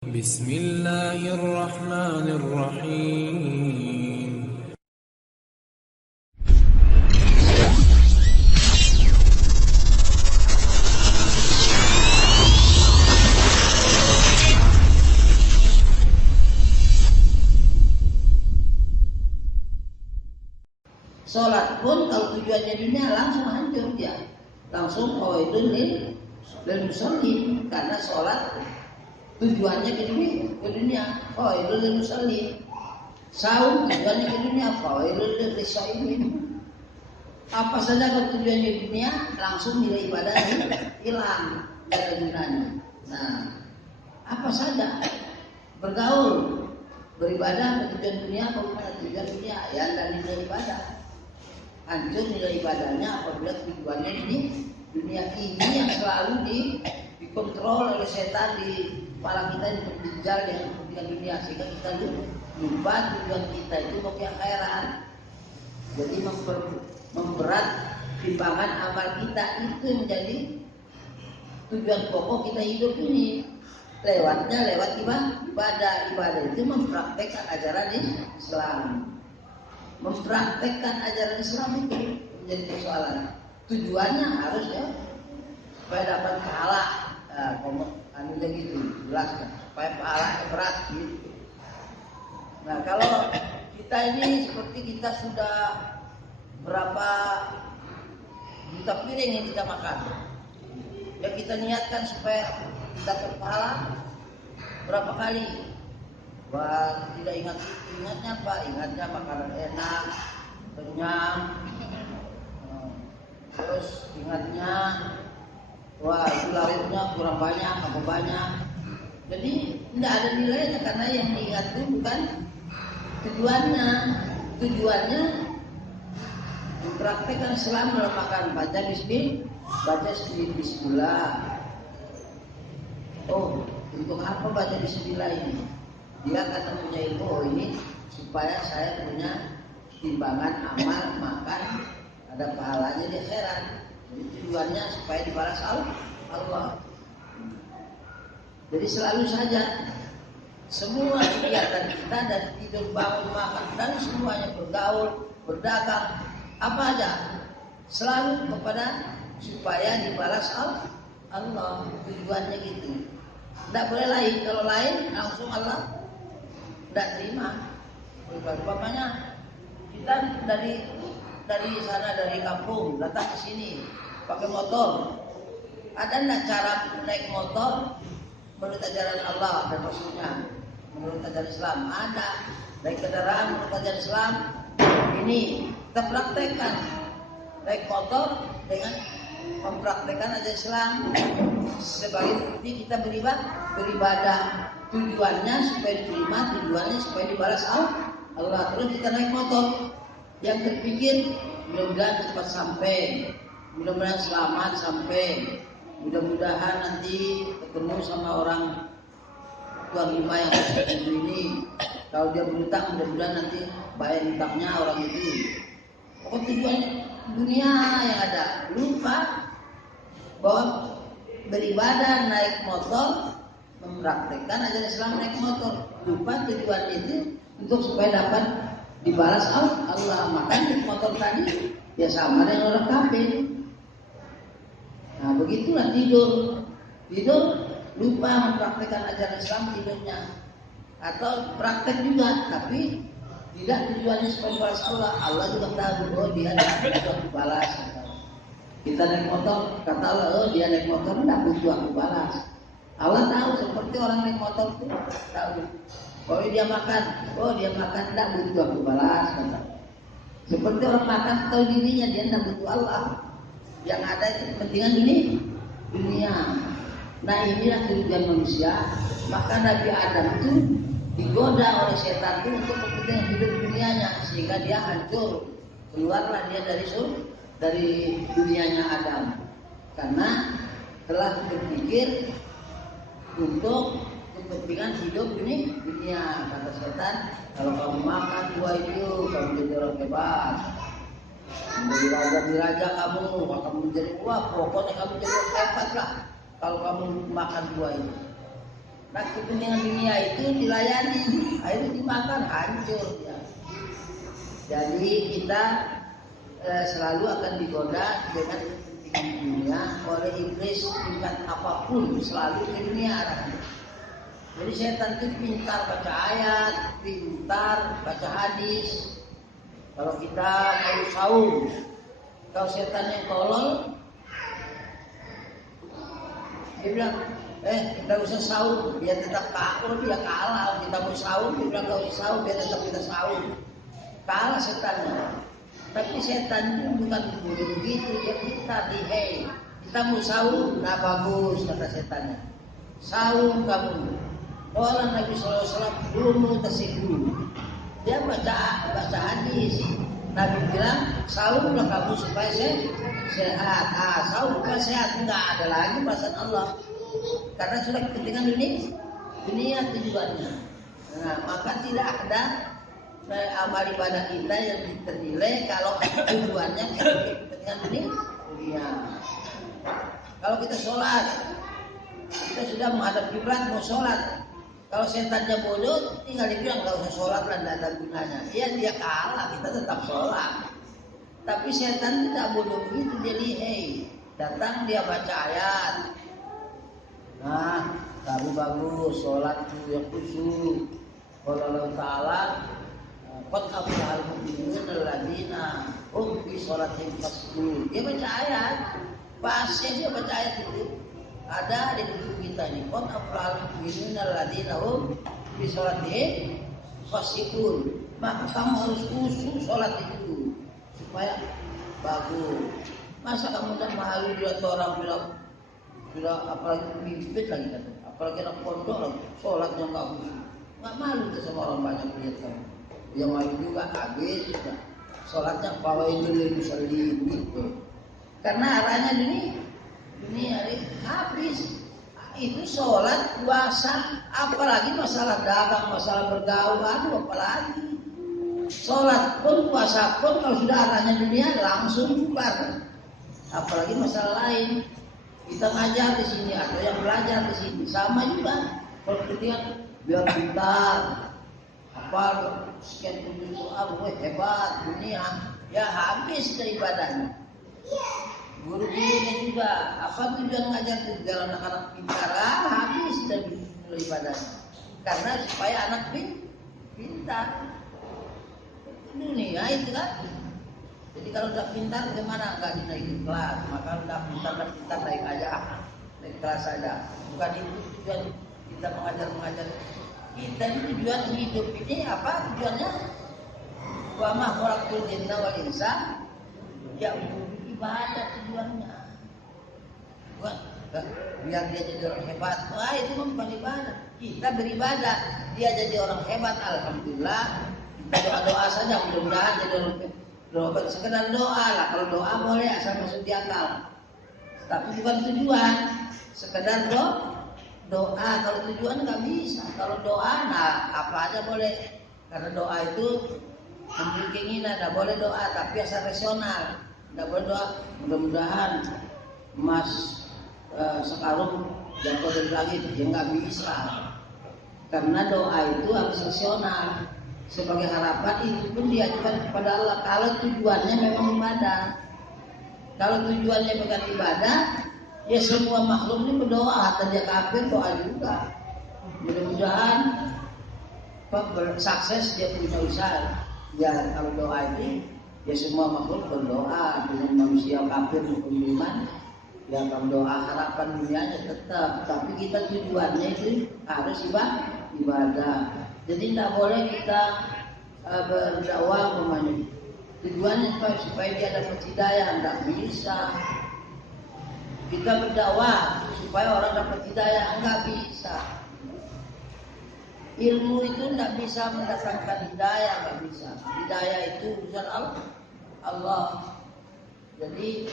بسم الله الرحمن الرحيم. Sholat pun kalau tujuannya dunia langsung hancur dia, langsung fawaidun lil musallin, karena sholat tujuannya ke dunia fawaidun lil musallin. Saum tujuannya ke dunia fawaidun lil shaimin. Apa saja kalau tujuannya dunia langsung nilai ibadah hilang dari gunanya. Nah, apa saja bergaul beribadah tujuan dunia apa bukan tujuan dunia ya, dan nilai ibadah hancur nilai ibadahnya apabila tujuannya ini dunia ini yang selalu dikontrol oleh setan di kepala kita, di penjajal yang kepentingan dunia, sehingga kita lupa tujuan kita itu mau ke akhirat. Jadi memberat timbangan amal kita itu menjadi tujuan pokok kita hidup ini. Lewat ibadah itu mempraktekkan ajaran Islam. Mempraktekkan ajaran Islam itu menjadi persoalan. Tujuannya harus ya supaya dapat pahala. Anu gitu jelaskan supaya pahala berat gitu. Nah, kalau kita ini seperti kita sudah berapa juta piring yang kita makan, ya kita niatkan supaya dapat pahala berapa kali. Wah, tidak ingatnya apa? Ingatnya makanan enak, kenyang. Terus ingatnya, wah itu lauknya kurang banyak atau banyak. Jadi tidak ada nilainya karena yang diingat itu bukan tujuannya. Tujuannya mempraktekkan Islam dalam makan, baca bismillah. Oh, untuk apa baca bismillah ini? Dia akan punya ilmu, oh ini supaya saya punya timbangan amal makan ada pahalanya di akhirat. Jadi tujuannya supaya dibalas Allah. Jadi selalu saja semua kegiatan kita dan tidur, bangun, makan dan semuanya bergaul, berdagang, apa aja selalu kepada supaya dibalas Allah. Tujuannya gitu. Tidak boleh lain. Kalau lain langsung Allah tidak terima. Umpamanya kita dari sana, dari kampung datang ke sini pakai motor. Ada enggak cara naik motor menurut ajaran Allah dan Rasulnya, menurut ajaran Islam? Ada. Naik kendaraan menurut ajaran Islam ini kita praktekkan naik motor dengan mempraktekkan ajaran Islam sebagai bukti kita beribadah. Tujuannya supaya diterima, tujuannya supaya dibalas Allah. Terus kita naik motor yang terpikir mudah-mudahan cepat sampai, mudah-mudahan selamat sampai, mudah-mudahan nanti ketemu sama orang tua lima yang ini. Kalau dia berutang, mudah-mudahan nanti bayar utangnya orang itu. Pokoknya tujuan dunia yang ada. Lupa bahwa beribadah naik motor, mempraktekkan ajaran Islam naik motor. Lupa tujuan itu untuk supaya dapat dibalas Allah. Maka naik motor tadi ya sama dengan orang kafir. Nah, begitulah tidur lupa mempraktekkan ajaran Islam tidurnya, atau praktek juga tapi tidak tujuannya supaya dibalas Allah. Allah juga tahu oh dia butuh aku balas. Kita naik motor, kata Allah, oh dia naik motor tidak butuh aku balas. Allah tahu, seperti orang naik motor itu tahu. Kalau dia makan, oh dia makan tidak butuh aku balas. Kata. Seperti orang makan tahu dirinya dia tidak butuh Allah. Yang ada itu kepentingan dunia. Nah inilah tujuan manusia. Maka Nabi Adam itu digoda oleh setan itu untuk kepentingan hidup dunianya, sehingga dia hancur. Keluarlah dia dari dunianya Adam, karena telah berpikir untuk kepentingan hidup ini dunia. Kata setan, kalau kamu makan buah itu kamu jadi orang hebat, menjadi raja kamu menjadi pokoknya kamu jadi orang hebat lah kalau kamu makan buah itu. Nah, kepentingan dunia itu dilayani, akhirnya dimakan, hancur ya. Jadi kita selalu akan digoda dengan kepentingan dunia oleh iblis tingkat apapun, selalu ke dunia arahnya. Jadi setan itu pintar baca ayat, pintar baca hadis. Kalau kita mau saum, kalau setan yang tolol, dia bilang, kita usah saum, dia tetap takut, dia kalah. Kita mau saum, dia bilang gak usah saum, dia tetap kita saum. Kalah setannya. Tapi setan itu bukan begitu, dia pintar, hey, kita mau saum, nah bagus kata setannya. Saum kamu. Orang Nabi SAW dulu tersipu. Dia baca hadis. Nabi bilang, saumlah kamu supaya sehat. Saum supaya sehat, enggak ada lagi perasaan Allah. Karena sudah kepentingan dunia tujuannya. Nah, maka tidak ada amal ibadah kita yang ternilai kalau tujuannya kepentingan dunia. Kalau kita sholat, kita sudah menghadap kiblat mau sholat. Kalau setannya bodoh, tinggal dibilang gak usah sholat lah, tidak ada gunanya. Iya dia kalah, kita tetap sholat. Tapi setan tidak bodoh begitu, jadi datang dia baca ayat. Nah, kamu bagus, sholat yang khusyuk. Kalau Allah Ta'ala, qad aflahal mu'minun alladziina hum fi sholatihim khashu'un. Dia baca ayat, pasnya dia baca ayat itu. Ada di buku kita ini, qad aflahal mu'minun alladziina hum fi sholatihim khashu'un. Maka kamu harus khusyuk sholat itu supaya bagus. Masa kamu tak malu lihat orang bilang sudah apalagi pemimpin lagi kan, apalagi anak pondok lagi sholatnya nggak khusyuk, nggak malu tuh sama orang banyak lihat kamu. Yang malu juga habis sudah sholatnya fawailul lil musallin gitu. Karena arahnya dunia habis. Itu sholat, puasa, apalagi masalah dagang, masalah bergaul, apalagi sholat pun, puasa pun kalau sudah arahnya dunia langsung bubar. Apalagi masalah lain, kita ngajar di sini atau yang belajar di sini sama juga. Kalau kita biar pintar, apa sekian puluh Quran, hebat dunia, ya habis dari ibadahnya. Guru-gurunya juga, apa tujuan ngajar tuh biar anak-anak pintar, habis dari ibadahnya. Karena supaya anak pintar. Dunia itu kan. Jadi kalau udah pintar gimana nggak dinaikin kelas, maka udah pintar naik aja, naik kelas aja. Bukan itu tujuan kita mengajar. Kita ini tujuan hidup ini apa tujuannya? Wa ma khalaqtul jinna wal insa ya ibadah tujuannya. Bukan biar dia jadi orang hebat. Wah itu bukan ibadah. Kita beribadah, dia jadi orang hebat, alhamdulillah. Kita doa saja, mudah-mudahan jadi orang hebat. Sekedar doa lah, kalau doa boleh asal masuk di akal. Tapi bukan tujuan. Sekedar doa, kalau tujuan nggak bisa. Kalau doa, nah apa aja boleh. Karena doa itu memberi keinginan, nggak boleh doa, tapi asal rasional. Nggak boleh doa, mudah-mudahan emas sekarung jatuh dari langit, ya nggak bisa. Karena doa itu harus rasional. Sebagai harapan itu pun diajukan kepada Allah kalau tujuannya memang ibadah. Kalau tujuannya bukan ibadah, ya semua makhluk ini berdoa, hatta dia kafir doa juga. Mudah-mudahan sukses dia punya usaha. Ya kalau doa ini, ya semua makhluk berdoa, dengan manusia kafir maupun iman. Ya kalau doa harapan dunianya tetap, tapi kita tujuannya itu harus ibadah. Jadi tidak boleh kita berdakwah umpamanya tujuannya supaya dia dapat hidayah, tidak bisa. Kita berdakwah supaya orang dapat hidayah, enggak bisa. Ilmu itu tidak bisa mendatangkan hidayah, enggak bisa. Hidayah itu urusan Allah. Jadi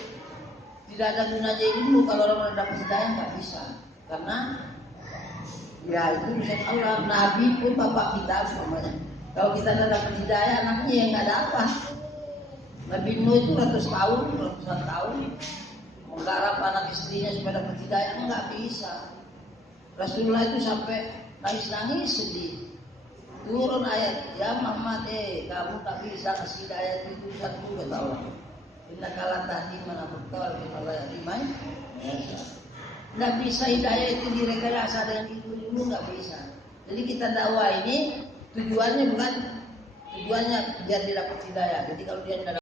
tidak ada gunanya ilmu kalau orang dapat hidayah, enggak bisa. Karena ya itu urusan Allah. Nabi pun bapak kita semuanya. Kalau kita tidak dapat hidayah, anaknya yang nggak dapat. Nabi Nuh itu ratusan tahun menggarap anak istrinya supaya dapat hidayah, nggak bisa. Rasulullah itu sampai nangis-nangis sedih. Turun ayat, ya Muhammad, kamu tak bisa kasih ayat itu satu kata Allah. Inna kalah tahdi mana betul kita layak dimai. Nggak bisa hidayah itu direkayasa dengan itu dulu, nggak bisa. Jadi kita dakwah ini tujuannya bukan biar dia dapat hidayah. Jadi kalau dia tidak